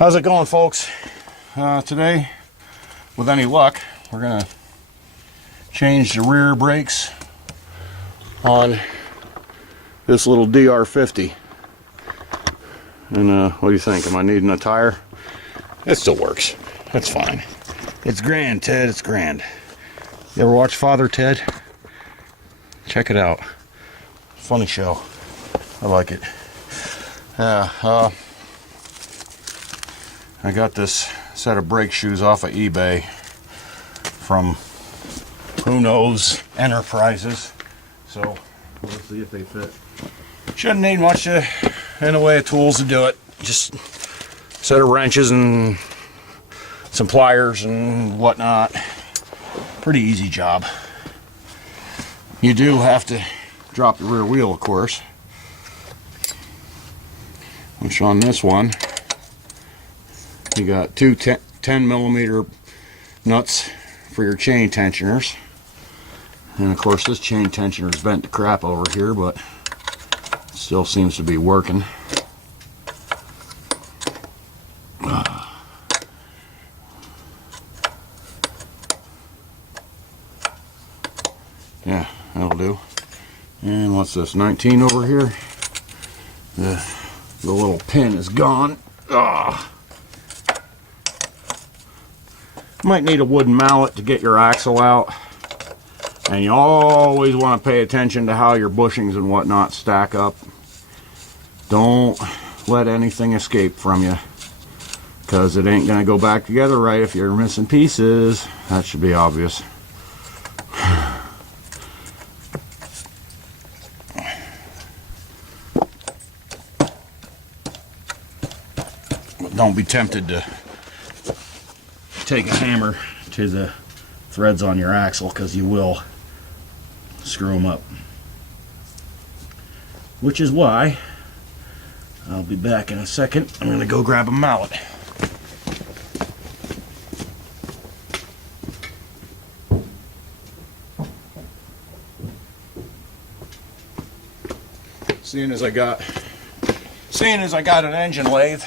How's it going, folks? Today, with any luck, we're gonna change the rear brakes on this little DR50. And what do you think? Am I needing a tire? It still works. That's fine. It's grand, Ted. It's grand. You ever watch Father Ted? Check it out. Funny show. I like it. I got this set of brake shoes off of eBay from who knows Enterprises. So we'll see if they fit. Shouldn't need much in the way of tools to do it. Just a set of wrenches and some pliers and whatnot. Pretty easy job. You do have to drop the rear wheel, of course, which on this one you got two 10 millimeter nuts for your chain tensioners, and of course this chain tensioner is bent to crap over here, but it still seems to be working. Yeah, that'll do. And what's this, 19 over here? The little pin is gone. Might need a wooden mallet to get your axle out. And you always want to pay attention to how your bushings and whatnot stack up. Don't let anything escape from you, because it ain't going to go back together right if you're missing pieces. That should be obvious. Don't be tempted to take a hammer to the threads on your axle, because you will screw them up. Which is why I'll be back in a second. I'm going to go grab a mallet. Seeing as I got an engine lathe,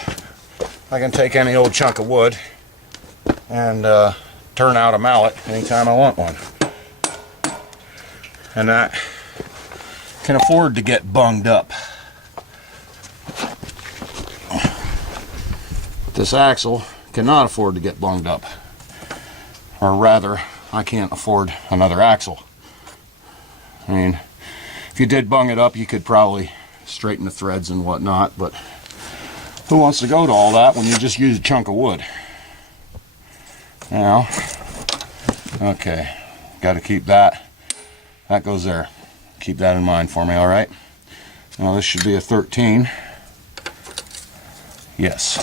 I can take any old chunk of wood and turn out a mallet anytime I want one. And that can afford to get bunged up. This axle cannot afford to get bunged up. Or rather, I can't afford another axle. I mean, if you did bung it up, you could probably straighten the threads and whatnot, but who wants to go to all that when you just use a chunk of wood? Now, okay, got to keep that. That goes there. Keep that in mind for me, all right? Now this should be a 13. Yes.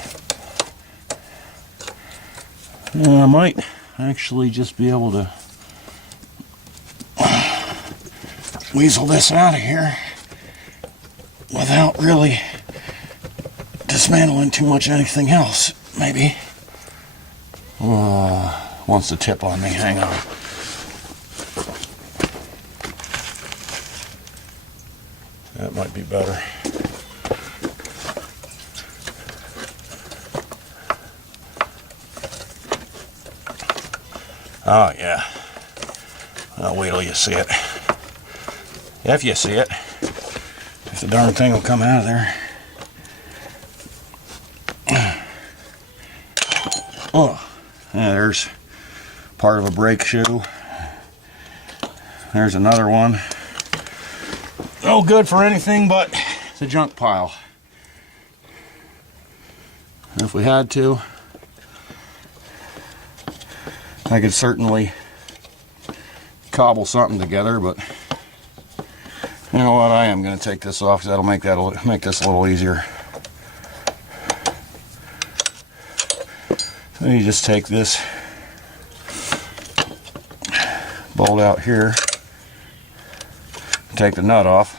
I might actually just be able to weasel this out of here without really dismantling too much anything else, maybe. Wants to tip on me, hang on. That might be better. Oh yeah. I'll wait till you see it. If you see it. If the darn thing will come out of there. Oh, yeah, there's part of a brake shoe. There's another one. No good for anything but the junk pile. If we had to, I could certainly cobble something together, but you know what? I am going to take this off, because that'll make this a little easier. So you just take this bolt out here, take the nut off.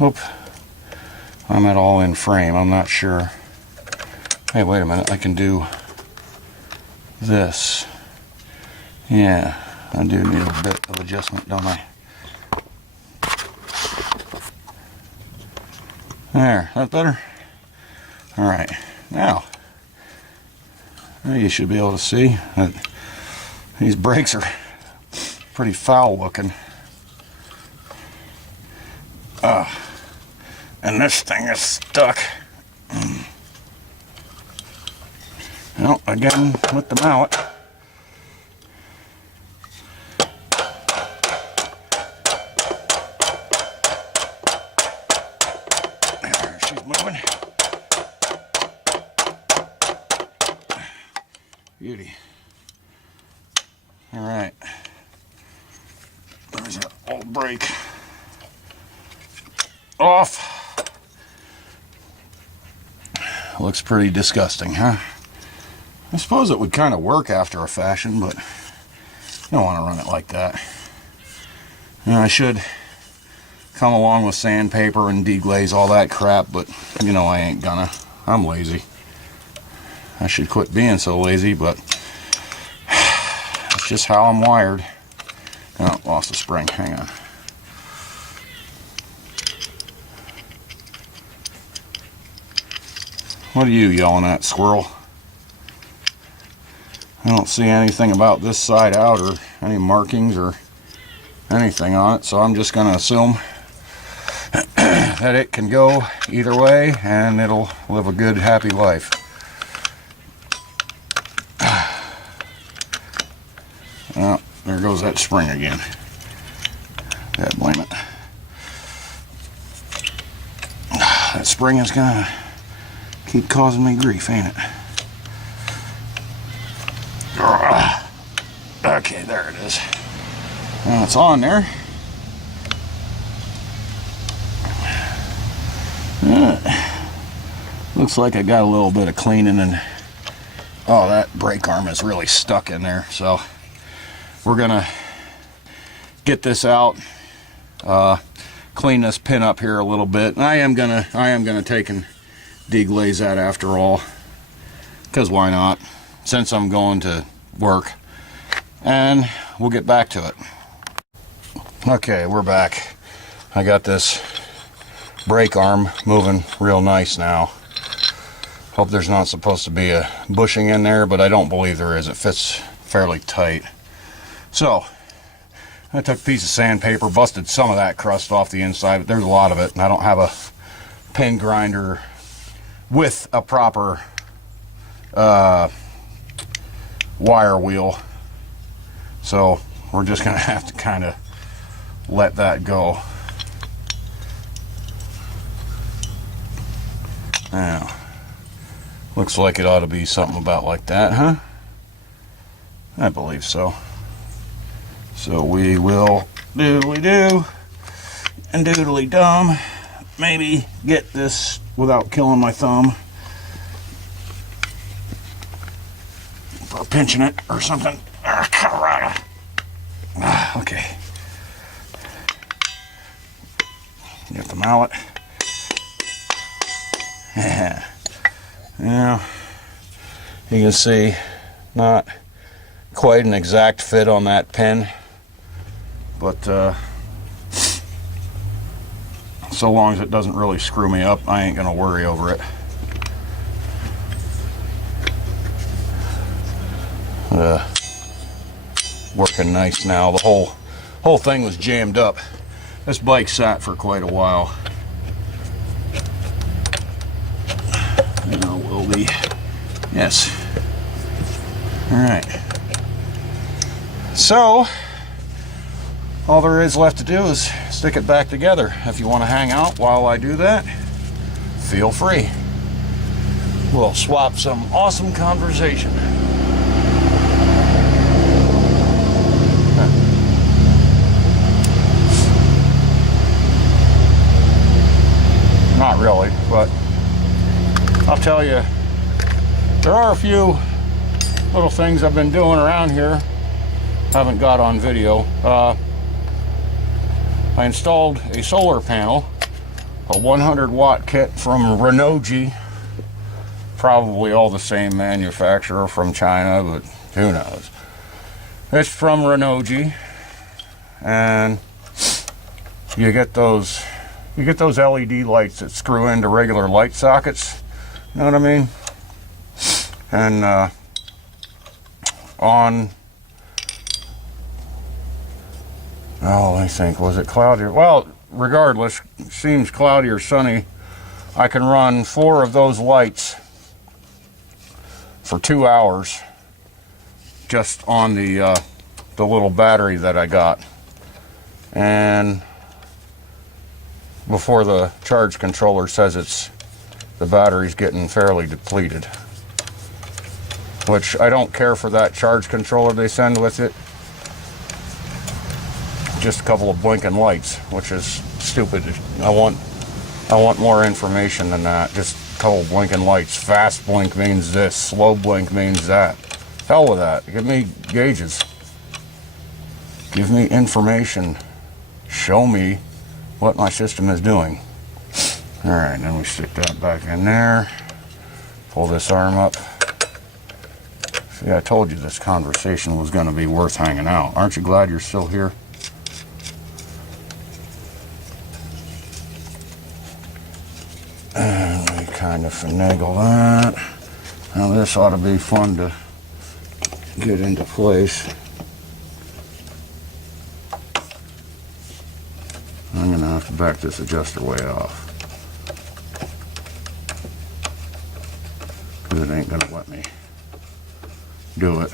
Oop, I'm at all in frame, I'm not sure. Hey, wait a minute, I can do this. Yeah, I do need a bit of adjustment, don't I? There, that better? All right, now you should be able to see that these brakes are pretty foul looking. And this thing is stuck. Well, again with the mallet. There, she's moving. Beauty. All right. There's our old brake off. Looks pretty disgusting, huh? I suppose it would kind of work after a fashion, but you don't want to run it like that. And I should come along with sandpaper and deglaze all that crap, but you know I ain't gonna. I'm lazy. I should quit being so lazy, but that's just how I'm wired. Oh, lost a spring. Hang on. What are you yelling at, squirrel? I don't see anything about this side out or any markings or anything on it, so I'm just going to assume that it can go either way and it'll live a good, happy life. Oh, there goes that spring again. God blame it. That spring is going to keep causing me grief, ain't it? Okay, there it is. Now it's on there. Looks like I got a little bit of cleaning, and oh, that brake arm is really stuck in there. So we're gonna get this out, clean this pin up here a little bit. And I am gonna take and deglaze that after all, because why not? Since I'm going to work, and we'll get back to it. Okay, we're back. I got this brake arm moving real nice now. Hope there's not supposed to be a bushing in there, but I don't believe there is. It fits fairly tight. So I took a piece of sandpaper, busted some of that crust off the inside, but there's a lot of it, and I don't have a pin grinder with a proper wire wheel, so we're just gonna have to kind of let that go. Now, looks like it ought to be something about like that, huh? I believe so. So we will doodly do and doodly dum, maybe get this without killing my thumb for pinching it or something. Colorado. Okay. Get the mallet. Yeah. Now, you can see not quite an exact fit on that pin, but so long as it doesn't really screw me up, I ain't gonna worry over it. Working nice now. The whole thing was jammed up. This bike sat for quite a while. You know, will be. Yes. All right. So all there is left to do is stick it back together. If you want to hang out while I do that, feel free. We'll swap some awesome conversation. Not really, but I'll tell you, there are a few little things I've been doing around here. Haven't got on video. I installed a solar panel, a 100-watt kit from Renogy. Probably all the same manufacturer from China, but who knows. It's from Renogy, and you get those LED lights that screw into regular light sockets. You know what I mean? And let me think, was it cloudy? Well, regardless, it seems cloudy or sunny. I can run 4 of those lights for 2 hours just on the little battery that I got. And before the charge controller says the battery's getting fairly depleted. Which I don't care for that charge controller they send with it. Just a couple of blinking lights, which is stupid. I want more information than that. Just a couple of blinking lights. Fast blink means this, slow blink means that. Hell with that. Give me gauges. Give me information. Show me what my system is doing. Alright, then we stick that back in there. Pull this arm up. See, I told you this conversation was going to be worth hanging out. Aren't you glad you're still here? And we kind of finagle that. Now this ought to be fun to get into place. I'm going to have to back this adjuster way off, because it ain't going to let me do it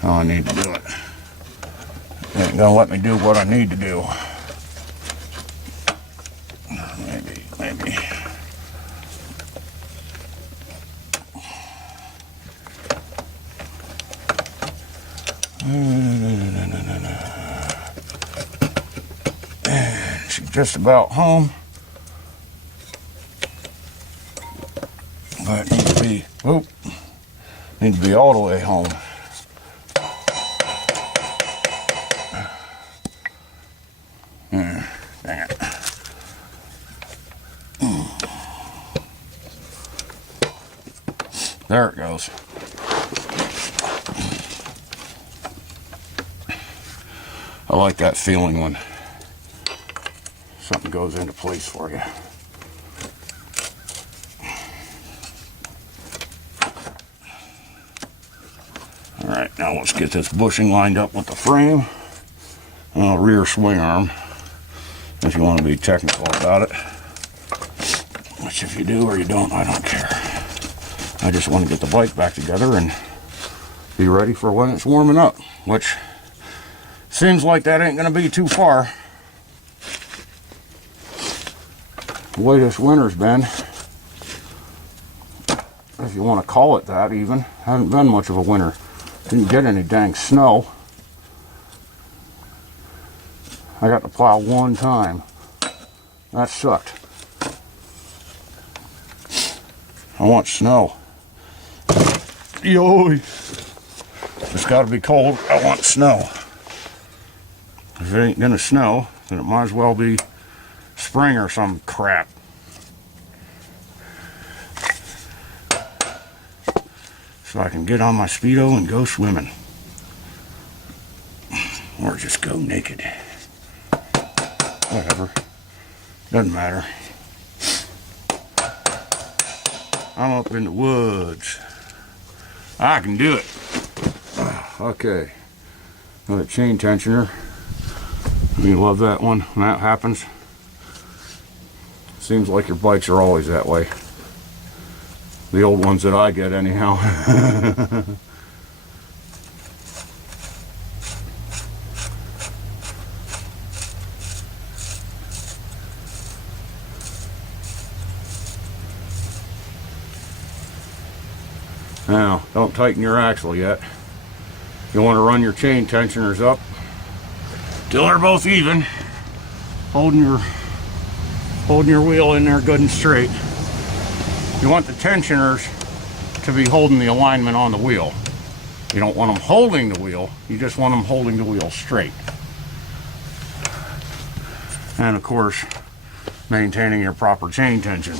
how I need to do it. It ain't going to let me do what I need to do. Maybe. And she's just about home. But need to be all the way home. Dang it. There it goes. I like that feeling when something goes into place for you. Alright, now let's get this bushing lined up with the frame. Rear swing arm, if you want to be technical about it. Which if you do or you don't, I don't care. I just want to get the bike back together and be ready for when it's warming up, which seems like that ain't going to be too far. The way this winter's been, if you want to call it that even, hasn't been much of a winter. Didn't get any dang snow. I got to plow one time. That sucked. I want snow. Yo, it's got to be cold. I want snow. If it ain't gonna snow, then it might as well be spring or some crap. So I can get on my Speedo and go swimming. Or just go naked. Whatever. Doesn't matter. I'm up in the woods. I can do it. Okay. Another chain tensioner. You love that one when that happens. Seems like your bikes are always that way. The old ones that I get anyhow. Now, don't tighten your axle yet. You want to run your chain tensioners up till they're both even, holding your wheel in there good and straight. You want the tensioners to be holding the alignment on the wheel. You don't want them holding the wheel, you just want them holding the wheel straight. And of course, maintaining your proper chain tension,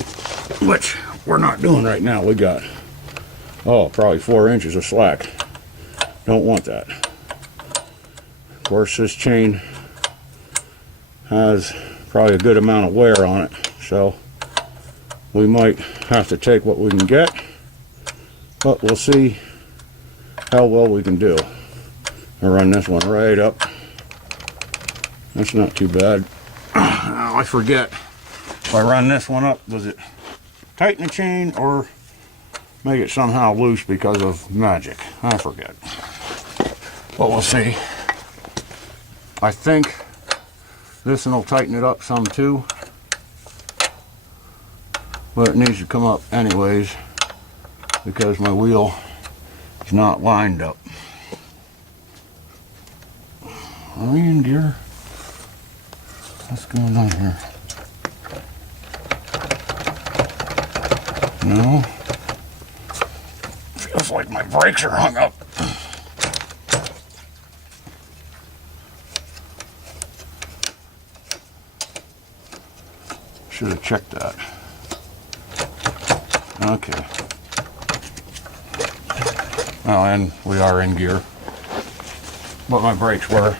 which we're not doing right now. We got, probably 4 inches of slack. Don't want that. Of course, this chain has probably a good amount of wear on it, so we might have to take what we can get, but we'll see how well we can do. I'll run this one right up. That's not too bad. Oh, I forget. If I run this one up, does it tighten the chain or make it somehow loose because of magic? I forget. But we'll see. I think this one will tighten it up some too. But it needs to come up anyways because my wheel is not lined up. Are we in gear? What's going on here? No. Feels like my brakes are hung up. Should have checked that. Okay. Well, and we are in gear. But my brakes were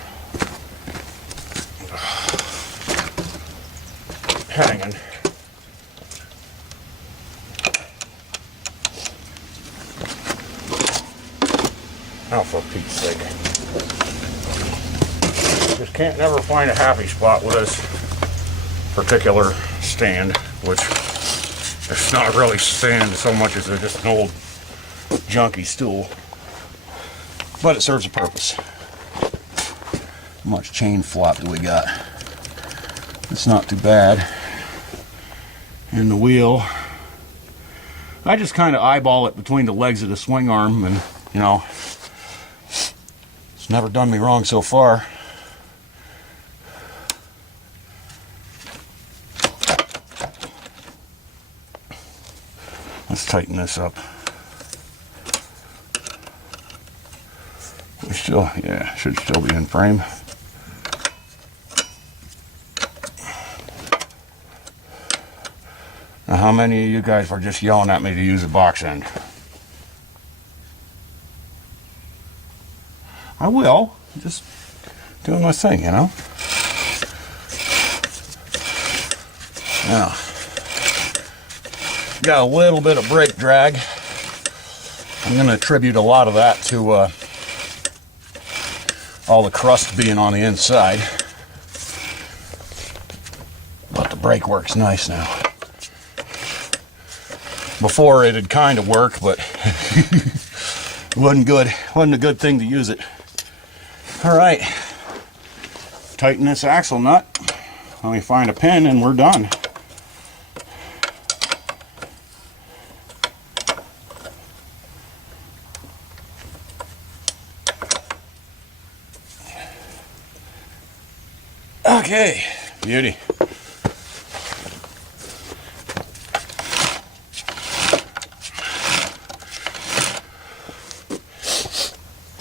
hanging. Oh, for Pete's sake. Just can't never find a happy spot with this particular stand, which it's not really stand so much as just an old junky stool. But it serves a purpose. How much chain flop do we got? It's not too bad. And the wheel, I just kind of eyeball it between the legs of the swing arm, and you know, it's never done me wrong so far. Let's tighten this up. We still, yeah, should still be in frame. Now, how many of you guys were just yelling at me to use a box end? I will. Just doing my thing, you know? Now, got a little bit of brake drag. I'm going to attribute a lot of that to all the crust being on the inside. But the brake works nice now. Before it'd kind of work, but it wasn't good. Wasn't a good thing to use it. All right, tighten this axle nut. Let me find a pin and we're done. Okay, beauty.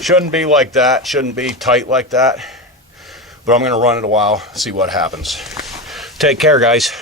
Shouldn't be like that, shouldn't be tight like that, but I'm going to run it a while, see what happens. Take care, guys.